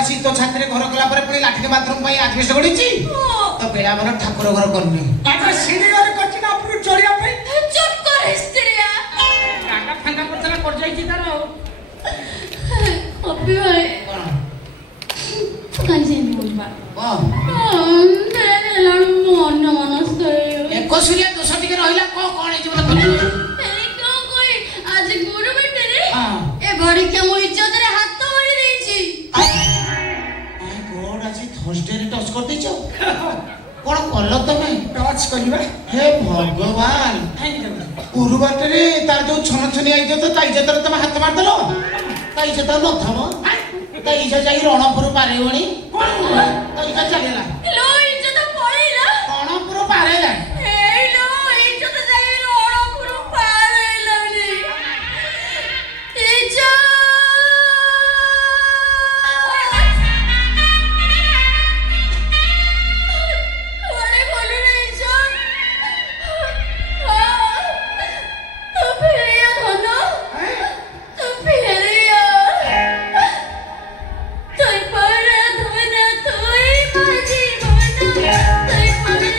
ଆସି ତୋ ଛାତିରେ ଘର କଲା ପରେ ପୁଣି ଲାଠିନ ବାଥରୁମ ପାଇଁ ଆଜବେଷ୍ଟ ଗଡ଼ିଛି ତ ବେଳା ମୋର ଠାକୁର ଘର କରିନି ଆଗ ସିଡି ଘର କରିଛି ନା ଉପରୁ ଚଢିବା ପାଇଁ ଚୁପ କର ହିସ୍ଟ୍ରିଆ ଗାଣ୍ଡା ଫାଣ୍ଡା ପଚରା କରିଯାଇଛି ତାର ଅପି ଭାଇ କଣ କାହିଁ ସେମିତି ବୋଲବା ଅନ୍ୟ ମନସ୍କ ଏକସୁରିଆ ଦୋଷ ଟିକେ ରହିଲା କଣ ହେଇଛି ବୋଲେ କହିଲୁ ଆଜି ଗୁରୁ ବେଟରେ ଏ ବଡିକା ମୋ ଇଜ୍ଜତରେ ହାତ ମାରି ଦେଇଛି ମାଇ ଗଡ ଆଜି ଥର୍ସଡେ ଟଚ୍ କରିଦେଇଛ କଣ କଲ ତମେ ଟଚ୍ କରିବା ହେ ଭଗବାନ ଗୁରୁବାରରେ ତାର ଯୋଉ ଛନ ଛନି ଆଇଛ ତ ତା ଇଜ୍ଜତରେ ତମେ ହାତ ମାରିଦେଲ ତା ଇଜ୍ଜତ ନଥବ ତା ଇଜ୍ଜତ ଯାଇ ରଣପୁର ପାରେଇବଣି ତା ଇଜ୍ଜତ ଚାଲିଲା ଲୋ ଇଜ୍ଜତ ପଳେଇଲା ରଣପୁର ପାରେଇଲା ଏଇ ଲୋ ଇଜ୍ଜତ ଯାଇ ରଣପୁର ପାରେଇଲାନି ଇଜ୍ଜତ ওরে বলো না ইজ্জত তো ফিরিয়া ধন তো ফিরিয়া তুই পড়া ধন তুই মাঝি মন তুই পড়া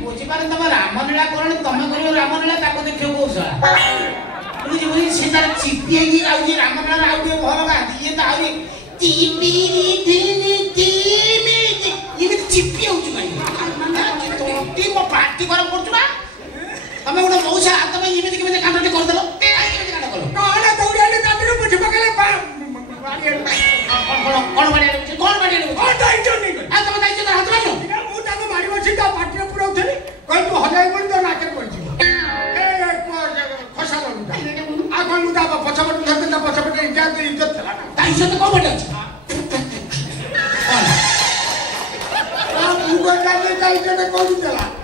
ବୁଝିପାରେ ତମେ ରାମଲୀଳା କରଣି ତମେ କରିବ ରାମଲୀଳା ତାକୁ ଦେଖିବ କୌଶଳ ବୁଝି ସେ ତାର ଚିପି ହେଇକି ଯାଉଛି ରାମଲୀଳାରେ ଆଉ ଟିକେ ଭଲ ଗାଆନ୍ତି ଇଏ ତ ଆହୁରି ଏମିତି ଚିପି ହଉଛି କାହିଁକି ମୋ ପାର୍ଟି ଗରମ କରୁଛୁ ନା ତମେ ଗୋଟେ ମଉସା ତମେ ଏମିତି କେମିତି କାଣ୍ଡଟି କରିଦେଲ କେମିତି କାଣ୍ଡ କଲ କଣ ଦୌଡ଼ିଆଲି ତାପରେ ବୁଝି ପକେଇଲେ କଣ ବାଡ଼ିଆରେ କଣ ବାଡ଼ିଆରେ କଣ ଦାୟିତ୍ୱ ନେଇ ଗଲେ ଆଉ ତମେ ଦାୟିତ୍ୱ ତାର ହାତ ମାରିଲ ମୁଁ ତାକୁ ମାରି ବସି ତା ପାଟିରେ ପୁରାଉଥିଲି କହିଲି ତୁ ହଜାଇ ପଡ଼ି ତୋ ନାକରେ ପଡ଼ିଯିବ ଖସା ଲଗୁଟା ଆଉ କଣ ମୁଁ ତା ପଛପଟେ ଧରିଥିଲି ତା ପଛପଟେ ଇଜ୍ଜତ ଥିଲା ନା ତା ଇଜ୍ଜତ କୋଉ ପଟେ ଅଛି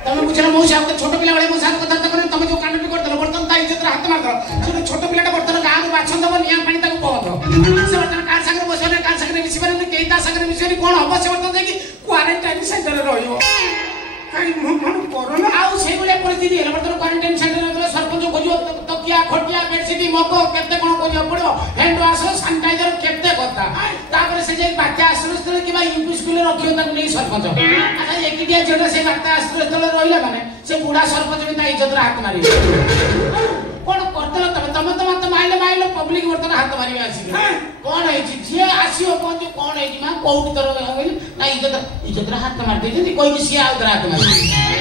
ତମେ ବୁଝିଲ ମଉସା ଗୋଟେ ଛୋଟ ପିଲା ଭଳି ମୋ ସାଙ୍ଗେ କଥାବାର୍ତ୍ତା করে ତମେ ଯୋଉ କାଣ୍ଡଟି କରିଦେଲ ବର୍ତ୍ତମାନ ତା ଇଜ୍ଜତରେ ହାତ ମାରିଦେଲ ସେ ଗୋଟେ ଛୋଟ ପିଲାଟା ବର୍ତ୍ତମାନ ଗାଁରୁ ବାଛନ ଦେବ ନିଆଁ ପାଣି ତାକୁ ବନ୍ଦ ସେ ବର୍ତ୍ତମାନ କାହା ସାଙ୍ଗରେ ବସିବନି କାହା ସାଙ୍ଗରେ ମିଶି ପାରିବନି କେହି ତା ସାଙ୍ଗରେ ମିଶିବନି କଣ ହବ ସେ ବର୍ତ୍ତମାନ ଯାଇକି କ୍ୱାରେଣ୍ଟାଇନ ସେଣ୍ଟରରେ ରହିବ କାଇଁ ମୁଁ କଣ କରୋନା ଆଉ ସେଇଭଳିଆ ପରିସ୍ଥିତି ହେଲେ ବର୍ତ୍ତମାନ କ୍ୱାରେଣ୍ଟାଇନ ସେଣ୍ଟରରେ ରହିଲେ ସରପଞ୍ଚ ଖୋଜିବ ତକିଆ ଖଟିଆ ବେଡସିଟ୍ ମଗ କେତେ କଣ ଖୋଜିବାକୁ ପଡିବ ହ୍ୟାଣ୍ଡ ୱାଶ ସାନିଟାଇଜର କେତେ କଥା ତାପରେ ସେ ଯାଇ ବାତ୍ୟା ଆଶ୍ରୟସ୍ଥଳୀ କିମ୍ବା ୟୁପି ସ୍କୁଲରେ ରଖିବ ତାକୁ ନେଇ ସରପଞ୍ଚ ଆଚ୍ଛା ଏକିଟିଆ ଝିଅଟା ସେ ବାତ୍ୟା ଆଶ୍ରୟସ୍ଥଳରେ ରହିଲା ମାନେ ସେ ବୁଢା ସରପଞ୍ଚ ବି ତା ଇଜ୍ଜତରେ ହାତ ମାରିବ କଣ କରିଦେଲ ତମେ ତମେ ତ ମତେ ମାଇଲ ପବ୍ଲିକ ବର୍ତ୍ତମାନ ହାତ ମାରିବେ ଆସିକି କଣ ହେଇଛି ଯିଏ ଆସିବ ପହଞ୍ଚୁ କଣ ହେଇଛି ମା କୋଉଠି ତୋର ନା ଇଜ୍ଜତରେ ହାତ ମାରି ଦେଇଛନ୍ତି କହିକି ସିଏ ଆଉ ଥରେ ହାତ ମାରିବେ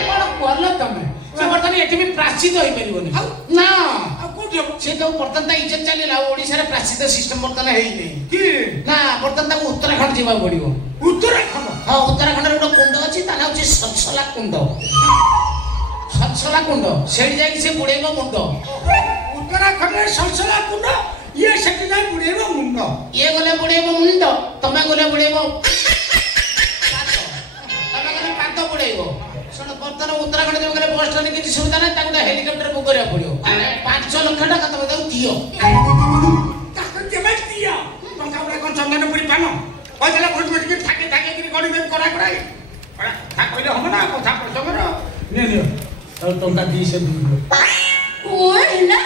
କଣ କଲ ତମେ ସେ ବର୍ତ୍ତମାନ ଏଠି ବି ପ୍ରାଚିତ ହେଇପାରିବନି ନା ସେ ଯୋଉ ବର୍ତ୍ତମାନ ତା ଇଜ୍ଜତ ଚାଲିଲା ଓଡିଶାରେ ପ୍ରାଚିତ ସିଷ୍ଟମ ବର୍ତ୍ତମାନ ହେଇନି କି ନା ବର୍ତ୍ତମାନ ତାକୁ ଉତ୍ତରାଖଣ୍ଡ ଯିବାକୁ ପଡିବ ଉତ୍ତରାଖଣ୍ଡ ହଁ ଉତ୍ତରାଖଣ୍ଡରେ ଗୋଟେ କୁଣ୍ଡ ଅଛି ତା ନାଁ ହଉଛି ସତସଲା କୁଣ୍ଡ ସତସଲା କୁଣ୍ଡ ସେଇଠି ଯାଇକି ସେ ବୁଡେଇବ ମୁଣ୍ଡ ଉତ୍ତରାଖଣ୍ଡରେ ସଲସଲା କୁଣ୍ଡ ଇଏ ସେଠି ଯାଇ ବୁଡେଇବ ମୁଣ୍ଡ ଇଏ ଗଲେ ବୁଡେଇବ ମୁଣ୍ଡ ତମେ ଗଲେ ବୁଡେଇବ ତମେ ଗଲେ ପାଦ ବୁଡେଇବ ଶୁଣ ବର୍ତ୍ତମାନ ଉତ୍ତରାଖଣ୍ଡ ଯିବ ଗଲେ ବସ୍ ଷ୍ଟାଣ୍ଡ କିଛି ସୁବିଧା ନାହିଁ ତାକୁ ଗୋଟେ ହେଲିକପ୍ଟର ବୁକ୍ କରିବାକୁ ପଡିବ 5 ଲକ୍ଷ ଟଙ୍କା ତମେ ତାକୁ ଦିଅ ତାକୁ କେବେ ଦିଅ ଟଙ୍କା ଗୁଡା କଣ ଚନ୍ଦନପୁରୀ ପାନ କହିଦେଲା ଭୋଟ ଭୋଟିକି ଥାକେ ଥାକେ କରି ଦେବି କରା କରାଇ କହିଲେ ହବ ନା କଥା ପ୍ରସଙ୍ଗର ନିଅ ଆଉ ଟଙ୍କା ଦିଇ ସେ ଦିଅ କଣ ହେଲା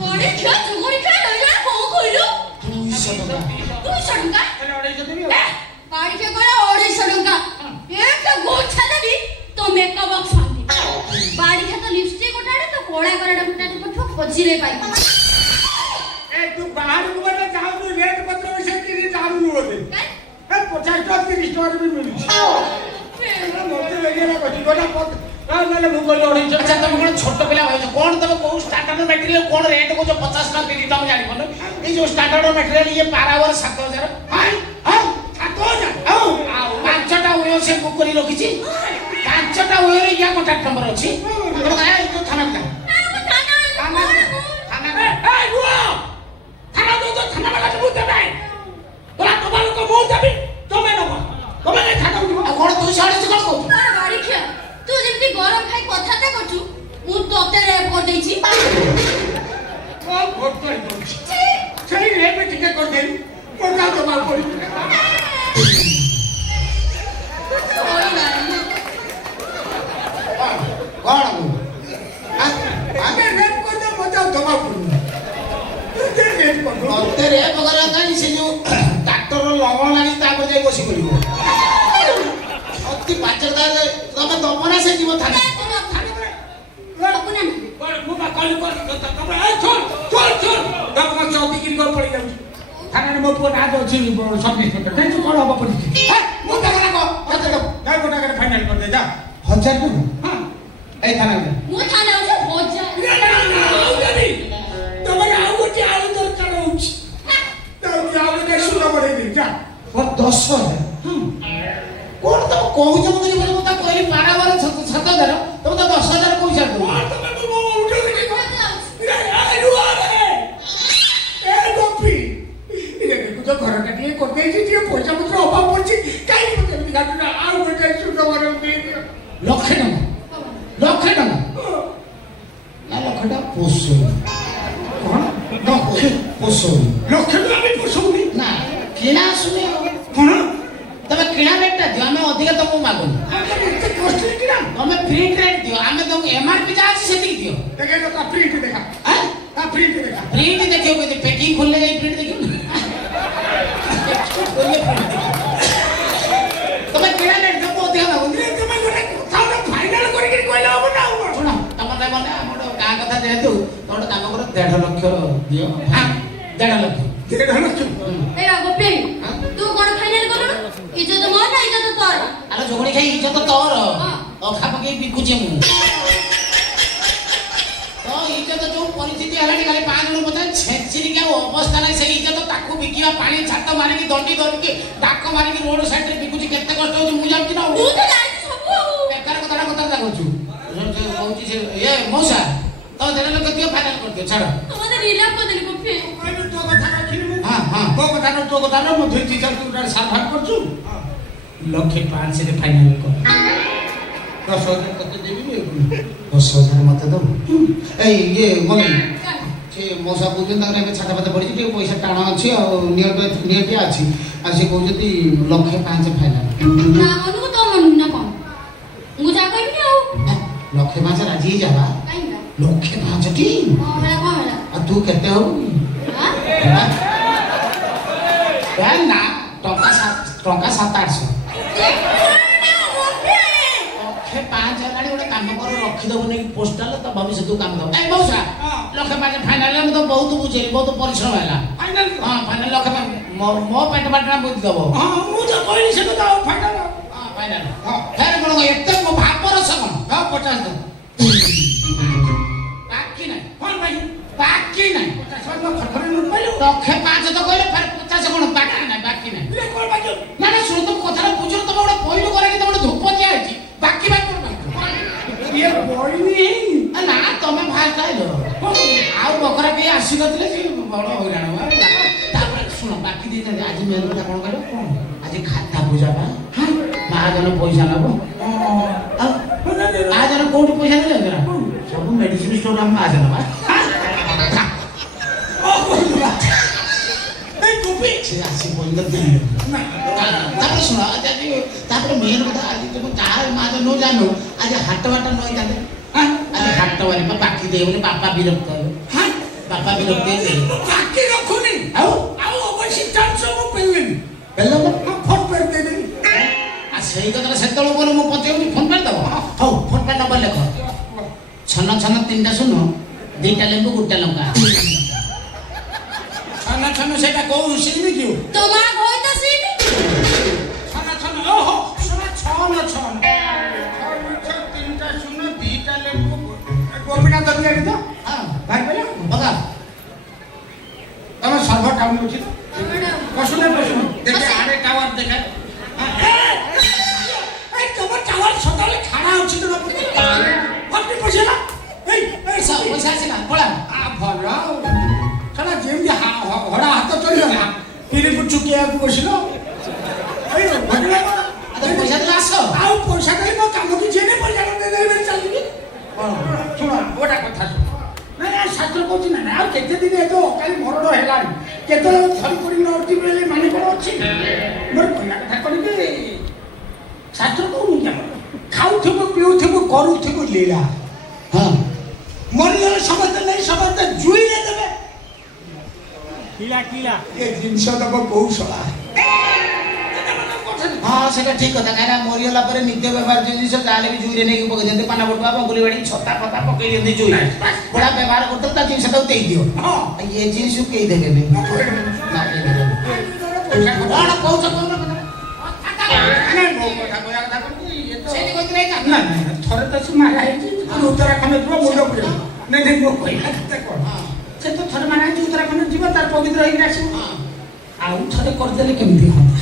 କଣେ ଖିଆ ଚୁଗୁରି ଖିଆ ରହିଲା କଣ କହିଲୁ 200 ଟଙ୍କା 200 ଟଙ୍କା ହେଲେ 250 ଦେବି ବାড়ি কে করে 250 টাকা একটা গোছা দেবি তো মেকআপ বক্স আনবি বাড়ি কে তো লিপস্টিক গোটাড়ে তো কোড়া করাটা গোটাড়ে পঠো খোঁজিরে পাই ଏ ତୁ ବାହାରକୁ ଗଲେ ଯାଉଛୁ ରେଟ୍ ପତ୍ର ବିଷୟ କିରି ଜାଣୁନୁ ବୋଧେ ଏ 50 ଟଙ୍କା 30 ଟଙ୍କାରେ ବି ମିଳୁଛି ମତେ ଲାଗିଲା କଛି ଗଲା ନହେଲେ ମୁଁ ଗଲି 250 ଆଚ୍ଛା ତମେ କଣ ଛୋଟ ପିଲା ଭାବୁଛ କଣ ତମେ କୋଉ ଷ୍ଟାଣ୍ଡାର୍ଡ ମେଟେରିଆଲ କଣ ରେଟ୍ କହୁଛ 50 ଟଙ୍କା 30 ଟଙ୍କା ଜାଣିପାରୁନ ଏଇ ଯୋଉ ଷ୍ଟାଣ୍ଡାର୍ଡ ମେଟେରିଆଲ ଇଏ ପାରାୱର 7000 ହାଇ ହାଇ 7000 ଆଉ 5ଟା ଓୟ ସେ ବୁକ୍ କରି ରଖିଛି 5ଟା ଓୟରେ ଇୟା କଣ୍ଟାକ୍ଟ ନମ୍ବର ଅଛି ତମେ ଏଇ ଯୋଉ ଥାନା ଥାନା ବାଲା ମୁଁ ଦେବେ তোরা তোমাকে ମୁଁ ଦେବି ତମେ ନବ ତମେ ନାଇଁ ଖାଇବାକୁ ଯିବ ଆଉ କଣ 280 କଣ କହୁଛୁ তোর বাড়ি খিয়া তুই যেমনি গরম খাই কথাটা করছু মু তোতে রেপ করে দেইছি কল ভোট তো হইছি সেই রেপ টিকে করে দেই কোটা দবা পড়ি ଅତି ପାଚର ତମେ ଦବ ନା ସେ ଯିବ ଥାନା ମୁଁ ବା କହିଲି ତମେ ତମ ଚବିକିରି କରି ପଳେଇ ଯାଉଛି ଥାନାରେ ମୋ ପୁଅ ନାଁ ଅଛି ସବ୍ ଇନ୍ସପେକ୍ଟର ଜାଣିଛୁ କ'ଣ ହବ ପରିସ୍ଥିତି ମୁଁ ତାଙ୍କ ନାଁ କେତେ ଦବ ଯାଇ ଗୋଟେ ଜାଗାରେ ଫାଇନାଲ କରିଦେ ଯା 1000 ଦେବୁ ହଁ ଏଇ ଥାନା ମୁଁ ଥାନା ହଉଛି ହଜାର ତମର ଆଉ ଗୋଟେ ଆଳୁ ଦରକାର ହଉଛି ଆଉ ଗୋଟେ ସୁର ବଢେଇ ଦେବି ଯା 10,000 କଣ ତମ କହୁଛ ମୁଁ କିଛି ବୁଝିବ ତା କହିଲି ବାରବାର 7,000 ତମେ ତ 10,000 ପଇସା ଦବ ଘରଟା ଟିକେ କରିଦେଇଛି ଟିକେ ପଇସା ପତ୍ର ଅଭାବ ପଡୁଛି କାହିଁକି କେମିତି ଘାଟୁନା ଆଉ ଗୋଟେ ସୁର ବଢେଇ ଦେଇଦିଅ ଲକ୍ଷେ ଟଙ୍କା ନା ଲକ୍ଷଟା ପୋଷୁ କ'ଣ ଲକ୍ଷେ ପୋଷୁ ଲକ୍ଷେ ଟଙ୍କା ବି ପୋଷଉନି ନା କିଣା ଆସୁନି କ'ଣ ତମେ କିଣା ରେଟ୍ଟା ଦିଅ ଆମେ ଅଧିକା ତମକୁ ମାଗୁନି ଏତେ କଷ୍ଟରେ କିଣା ତମେ ପ୍ରି ରେଟ୍ ଦିଅ ଆମେ ତମକୁ ଏମଆରପି ଯାହା ଅଛି ସେତିକି ଦିଅ ଦେଖେ ତା ପ୍ରିଣ୍ଟ ଦେଖା ତା ପ୍ରିଣ୍ଟ ଦେଖା ପ୍ରିଣ୍ଟ ଦେଖିବ କେତେ ପ୍ୟାକିଂ ଖୋଲିଲେ ଯାଇ ପ୍ରିଣ୍ଟ ଦେଖିବ ତମେ କିଣା ରେଟ୍ ଦିଅ ମୁଁ ଅଧିକା ମାଗୁନି ତମେ ଗୋଟେ କଥା ଗୋଟେ ଫାଇନାଲ କରିକି କହିଲେ ହବ ନା ଆଉ କ'ଣ? ଶୁଣ ତମର ନାଇଁ ମାନେ ଆମର ଗାଁ କଥା ଯେହେତୁ ତମେ ଗୋଟେ କାମ କର 1.5 ଲକ୍ଷ ଦିଅ 1.5 ଲକ୍ଷ 1.5 ଲକ୍ଷ ଏ ଗୋପୀ ତୁ କ'ଣ ଫାଇନାଲ କଲୁ ଇଜ୍ଜତ ମୋର ନା ଇଜ୍ଜତ ତୋର ଆଲୋ ଝଗଡ଼ି ଖାଇ ଇଜ୍ଜତ ତୋର ଅଖା ପକେଇ ବିକୁଛି ମୁଁ ତ ଇଜ୍ଜତ ଯୋଉ ପରିସ୍ଥିତି ହେଲାଣି ଖାଲି 5 ଜଣ ପଚାର ଛେଚିରିକି ଆଉ ଅବସ୍ଥା ନାହିଁ ସେଇ ଇଜ୍ଜତ ତାକୁ ବିକିବା ପାଣି ଛାତ ମାରିକି ଦଣ୍ଡି ଧରିକି ଡାକ ମାରିକି ରୋଡ ସାଇଡରେ ବିକୁଛି କେତେ କଷ୍ଟ ହଉଛି ମୁଁ ଜାଣିଛି ନା ତୁ ତ ଜାଣିଛୁ ସବୁ ଆଉ ବେକାର କଥାଟା କହୁଛୁ କହୁଛି ସେ ଏ ମଉସା ତ 1.5 ଲକ୍ଷ ଦିଅ ଫାଇନାଲ କରିଦିଅ ଛାଡ଼ ତୁ ମତେ ରିଲାପ କରିଦେଲି ଗୋପୀ କହିଲୁ ତୋ କଥା ରଖିଲି ମୁଁ ହଁ ତୋ କଥା ମୁଁ ଧୋଇଛି ଚାଲ ତୁ ଗୋଟେ ସାର୍ଭାର କରୁଛୁ 1,05,000 ଫାଇନାଲ କର 10,000 ତତେ ଦେବି 10,000 ମତେ ଦବ ଏଇ ଇଏ ମନି ସେ ମଉସା କହୁଛନ୍ତି ତାଙ୍କର ଏବେ ଛାତ ଫାତ ପଡ଼ିଛି ଟିକେ ପଇସା ଟାଣ ଅଛି ଆଉ ନିଅଟିଆ ଅଛି ଆଉ ସେ କହୁଛନ୍ତି 1,05,000 ଫାଇନାଲ ନା ମନକୁ ତୋ ମନକୁ ନା କ'ଣ ମୁଁ ଯାହା କହିବି ଆଉ 1,05,000 ରାଜି ହେଇଯାବା କାହିଁକି 1,05,000 ଟି କ'ଣ ହେଲା ଆଉ ତୁ କେତେ ହଉ ନା ଟଙ୍କା 700-800 1,05,000 ହେଲାଣି ଗୋଟେ କାମ କର ରଖିଦେବୁ ନେଇକି ପୋଷ୍ଟାଲ ତ ଭବିଷ୍ୟତକୁ କାମ ଦେବ ଏଇ ମଉସା 1,05,000 ଫାଇନାଲ ମୁଁ ତ ବହୁତ ବୁଝେଇଲି ବହୁତ ପରିଶ୍ରମ ହେଲା ଫାଇନାଲ ହଁ ଫାଇନାଲ 1,05,000 ମୋ ପେଟ ବାଟଣା ବୁଝି ଦେବ ହଁ ମୁଁ ତ କହିଲି ସେ କଥା ଆଉ ଫାଇନାଲ ହଁ ଫାଇନାଲ ଫେର କ'ଣ ଏତେ ମୋ ଭାବର ସମାନ ହଁ 50 ଦେ ବାକି ନାହିଁ କ'ଣ ଭାଇ ବାକି ନାହିଁ 50 ଖଟରେ ନୁଟ ପାଇଲୁ 1,05,000 ତ କହିଲେ ଫେର 50 କ'ଣ ବାକି ନାହିଁ ବାକି ନାହିଁ ଇଏ କ'ଣ ବାକି ନା ନା ଶୁଣ ତମ କଥାଟା ବୁଝୁନ ତମେ ଗୋଟେ ପଇଲୁ କରାଇକି ତମେ ଗୋଟେ ଧୂପ ଦିଆ ହେଇଛି ବାକି କ'ଣ ବାକି ଇଏ ବଇନି ହେଇନି ନା ତମେ ଫାଷ୍ଟ ଆଇଲ ଆଉ ବକରା କେହି ଆସିନଥିଲେ ସେ ବଡ଼ ହଇରାଣ ତାପରେ ଶୁଣ ବାକି ଦେଇଛନ୍ତି ଆଜି ମେନ୍ କଥା କ'ଣ କହିଲ ଆଜି ଖାତା ପୂଜା ବା ମହାଜନ ପଇସା ନେବ ଆଉ ମହାଜନ କୋଉଠି ପଇସା ଦେଲେ ନା ସବୁ ମେଡିସିନ ଷ୍ଟୋର ଆମ ମହାଜନ ବା ସେ ଆସି ପଇସା ଦେଲେ ତାପରେ ଶୁଣ ତାପରେ ମେନ୍ କଥା ଆଜି ତମେ କାହା ମହାଜନ ନ ଜାଣୁ ଆଜି ହାଟ ବାଟ ନଇଥାନ୍ତେ ଆଜି ହାଟ ବାରି ବାକି ଦେବେ ବୋଲି ବାପା ବିରକ୍ତ ହେବେ ବାପା ବିରକ୍ତ ହେବେ ବାକି ରଖୁନି ଆଉ ଅବଶ୍ୟ ଚାନ୍ସ ମୁଁ ପାଇବିନି ହେଲୋ ଫୋନ୍ ପେ ଦେଇଦେବି ସେଇ କଥା ସେତେବେଳକୁ ଗଲେ ମୁଁ ପଚାରିବି ଫୋନ୍ ପେ ଦେବ ହଉ ଫୋନ୍ ପେ ନମ୍ବର ଲେଖ ଛନ 3ଟା ଶୂନ 2ଟା ଲେମ୍ବୁ 1ଟା ଲଙ୍କା ଛନ ସେଇଟା କୋଉ ସିଲମି କି ତୋ ମା କହି ତ ସିନି ଛନ ଓହୋ ଛନ 3ଟା ଶୂନ 2ଟା ଲେମ୍ବୁ ଗୋପୀନାଥ ଦିଆଡ଼ି ତ ହଁ ଭାଇ କହିଲା ବଗା ତମେ ସର୍ଭର ଟାଉନ ଅଛି ପଶୁନେ ଦେଖେ ଆଡ଼େ ଟାୱାର ଦେଖେ এই তোমার টাওয়ার সকালে খাড়া ଅଛି তো আপনি পয়সা এই ପଇସା ଆସିଲା ପଳା ଭଲ ସେଟା ଯେମିତି ହଡ଼ା ହାତ ଚଳିଗଲା ପିରିକୁ ଚୁକିବାକୁ ବସିଲ ଏଇ ଘଟଣା ପଇସା ଦେଲେ ଆସ ଆଉ ପଇସା ଦେଇ ମୋ କାମ କିଛି ହେଲେ ପଇସା ଦେଇଦେବେ ଚାଲିବି ଶୁଣ ଗୋଟା କଥା ଶୁଣ ନାଇଁ ଶାସ୍ତ୍ର କହୁଛି ନା ଆଉ କେତେ ଦିନ ଏ ତ ଅକାଲି ମରଣ ହେଲାଣି କେତେବେଳେ ଧରି କରି ନଉଠି ବୋଲି ମାନେ କ'ଣ ଅଛି ମୋର କହିବା କଥା କରିବି ଶାସ୍ତ୍ର କହୁନି କି ଆମର ଖାଉଥିବୁ ପିଉଥିବୁ କରୁଥିବୁ ଲୀଳା ହଁ ମରିଗଲେ ସମସ୍ତେ ନେଇ ସମସ୍ତେ ଜୁଇରେ ଦେବେ କିଲା କିଲା ଏ ଜିନିଷ ଦେବ କୌଶଳା ହଁ ହଁ ସେଟା ଠିକ କଥା କାହିଁକିନା ମରିଗଲା ପରେ ନିତ୍ୟ ବ୍ୟବହାର ଜିନିଷ ଯାହେଲେ ବି ଜୁଇରେ ନେଇକି ପକେଇ ଦିଅନ୍ତି ପାନ ପଟୁଆ ବଙ୍ଗୁଲି ବାଡ଼ି ଛତା ଫତା ପକେଇ ଦିଅନ୍ତି ଜୁଇ ବୁଢ଼ା ବ୍ୟବହାର କରୁଥିବ ତା ଜିନିଷଟାକୁ ଦେଇଦିଅ ହଁ ଏ ଜିନିଷକୁ କେହି ଦେବେନି ନା କେହି ଦେବେନି କଣ କହୁଛ କହୁନ ମୋ କଥା କହିବା କଥା କହୁଛି ସେଇଠି କହିଥିଲେ ହେଇଥାନ୍ତା। ନା ନା ଥରେ ତ ସେ ମାରା ହେଇଛି ଉତ୍ତରାଖଣ୍ଡ ଯିବ ମୁଣ୍ଡ ପୁରେଇବ ନାଇଁ ନାଇଁ ମୋ କହିବା କଥା କଣ ସେ ତ ଥରେ ମାରା ହେଇଛି ଉତ୍ତରାଖଣ୍ଡ ଯିବ ତାର ପବିତ୍ର ହେଇକି ଆସିବ ଆଉ ଥରେ କରିଦେଲେ କେମିତି ହୁଅନ୍ତା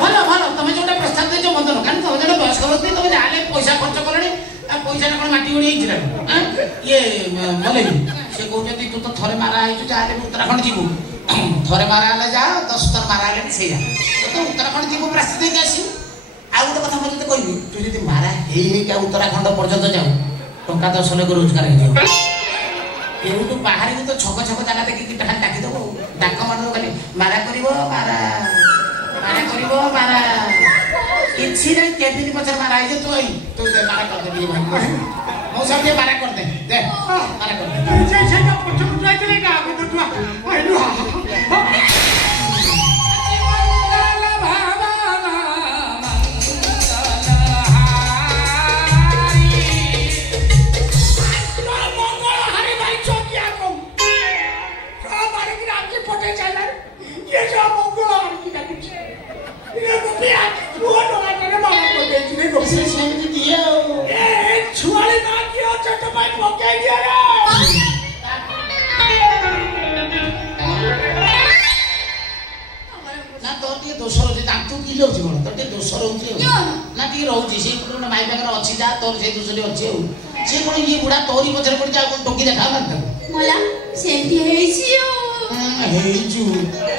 ଭଲ ଭଲ ତମେ ଯୋଉଟା ପ୍ରସ୍ତାବ ଦେଇଛ ମନ୍ଦ ନୁହଁ କାରଣ ତମେ ଯୋଉଟା ବୟସ୍କ ବ୍ୟକ୍ତି ତମେ ଯାହାହେଲେ ପଇସା ଖର୍ଚ୍ଚ କଲଣି ଆଉ ପଇସାଟା କଣ ମାଟି ଗୋଡ଼ି ହେଇଛି ନା ଇଏ ମଲେବି ସେ କହୁଛନ୍ତି ତୁ ତ ଥରେ ମାରା ହେଇଛୁ ଯାହାହେଲେ ବି ଉତ୍ତରାଖଣ୍ଡ ଯିବୁ ଥରେ ମାରା ହେଲେ ଯା 10 ଥର ମାରା ହେଲେ ବି ସେଇଆ ତ ଉତ୍ତରାଖଣ୍ଡ ଯିବୁ ରାସ୍ତା ଦେଇକି ଆସିବୁ ଆଉ ଗୋଟେ କଥା ମୁଁ ତତେ କହିବି ତୁ ଯଦି ମାରା ହେଇକା ଉତ୍ତରାଖଣ୍ଡ ପର୍ଯ୍ୟନ୍ତ ଯାଉ ଟଙ୍କା 10 ଲକ୍ଷ ରୋଜଗାର ହେଇଯିବ ଏଉଠୁ ବାହାରିକି ତ ଛକ ଛକ ଜାଗା ଦେଖିକି ଖାଲି ଡାକିଦେବ ଡାକ ମାନଙ୍କୁ ଖାଲି ମାରା କରିବ ମାରା କରିବ ମାରା କିଛି ନାହିଁ କେବିନ ପଛରେ ମାରା ହେଇଯିବ ତୁ ଏଇ ତୁ ମାରା କରିଦେବି ଭାଇ ମୁଁ ସବୁ ଟିକେ ମାରା କରିଦେ ଦେ ମାରା କରିଦେ ସେଇଟା ପଛ ପଛ ଯାଇଥିଲେ ନା ଆଗ ତ ଆଇଲୁ ସେମିତି ଦିଏ ଆଉ ଛୁଆଳି ନା ଦିଅ ଚଟ ପାଇଁ ପକେଇ ଦିଅ ରେ ନା ତୋର ଟିକେ ଦୋଷ ରହୁଛି ତାଙ୍କୁ କି ରହୁଛି କଣ ତୋର ଟିକେ ଦୋଷ ରହୁଛି ଆଉ ନା ଟିକେ ରହୁଛି ସେଇ ଗୋଟେ ମାଇ ପାଖରେ ଅଛି ଯାହା ତୋର ସେଇ ଦୋଷଟି ଅଛି ଆଉ ସିଏ କଣ ଇଏ ବୁଢା ତୋରି ପଛରେ ପଡିଛି ଆଉ କଣ ଟୋକି ଦେଖାଉନାହାନ୍ତି ତାକୁ ମଲା ସେମିତି ହେଇଛି ଆଉ ହେଇଛୁ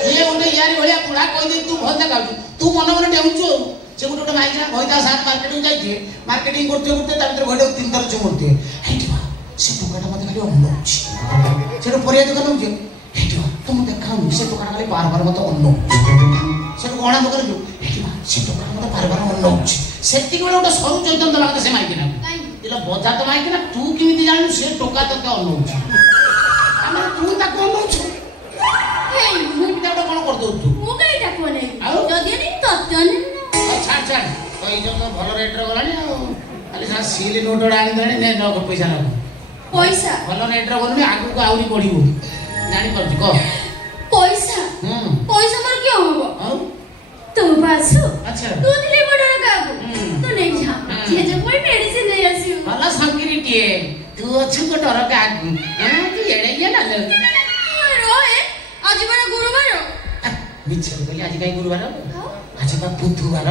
କିଏ ଗୋଟେ ୟାରି ଭଳିଆ ବୁଢା କହିଦେଇ ତୁ ଭଲ ଦେଖାଉଛୁ ତୁ ମନେ ମନେ ଡେଉଁଛୁ ଆଉ ସେ ଗୋଟେ ମାଇକିନା ଭଇତା ସାର୍ ମାର୍କେଟିଂ ଯାଇଥିବେ ମାର୍କେଟିଂ କରୁଥିବେ ତା ଭିତରେ ଭଇଟାକୁ 3 ଥର ଚୁମୁଥିବେ ହେଇଠି ସେ ଟୋକାଟା ମତେ ଖାଲି ଅନଉଛି ସେଠୁ ପରିବା ଦୋକାନ ହେଉଛି ହେଇଠି ତ ମୁଁ ଦେଖାଉନି ସେ ଟୋକାଟା ଖାଲି ବାର ମତେ ଅନଉଛି ସେଠୁ ଗଣା ଦୋକାନ ଯିବୁ ହେଇଠି ସେ ଟୋକାଟା ମତେ ବାର ଅନଉଛି ସେତିକି ବେଳେ ଗୋଟେ ସରୁ ଚୈତନ୍ୟ ଦେବା କଥା ସେ ମାଇକିନା ଏଇଟା ବଜା ତ ମାଇକିନା ତୁ କେମିତି ଜାଣିବୁ ସେ ଟୋକା ତତେ ଅନଉଛି ଆମର ତୁ ତାକୁ ଅନଉଛୁ ମୁଁ ଏମିତି ଗୋଟେ କଣ କରିଦଉଛୁ ମୁଁ କାହିଁ ତାକୁ ଅନେଇବି ଆଉ? ଯଦି ଅନେଇବି ତତେ ଅନେଇବି ନା ଛାଡ଼ ଛାଡ଼ ତ ଏଇ ଯୋଉ ତ ଭଲ ରେଟ୍ରେ ଗଲାଣି ଆଉ ଖାଲି ସାର୍ ସିଲ୍ ନୋଟ୍ ଗୋଟେ ଆଣିଦେଲାଣି ନେ ନ ପଇସା ନେବ ପଇସା ଭଲ ରେଟ୍ରେ ଗଲୁଣି ଆଗକୁ ଆହୁରି ବଢିବ ଜାଣିପାରୁଛୁ କହ ପଇସା ପଇସା ମୋର କିଏ ହବ ଆଉ ତୁ ବାସୁ ଆଚ୍ଛା ତୁ ଦିଲେ ବଡ କାହାକୁ ତୁ ନେଇ ଯା ଯେ ଯେ ପୁଣି ମେଡିସିନ ନେଇ ଆସିବୁ ଭଲ ସଂକିରିଟିଏ ତୁ ଅଛୁ ଗୋଟେ ଡର କାହାକୁ ତୁ ଏଡେ ଇଏ ନା ରହେ ଆଜି ପରା ଗୁରୁବାର ମିଛ କହିଲି ଆଜି କାହିଁ ଗୁରୁବାର ଆଜି ବା ବୁଧବାର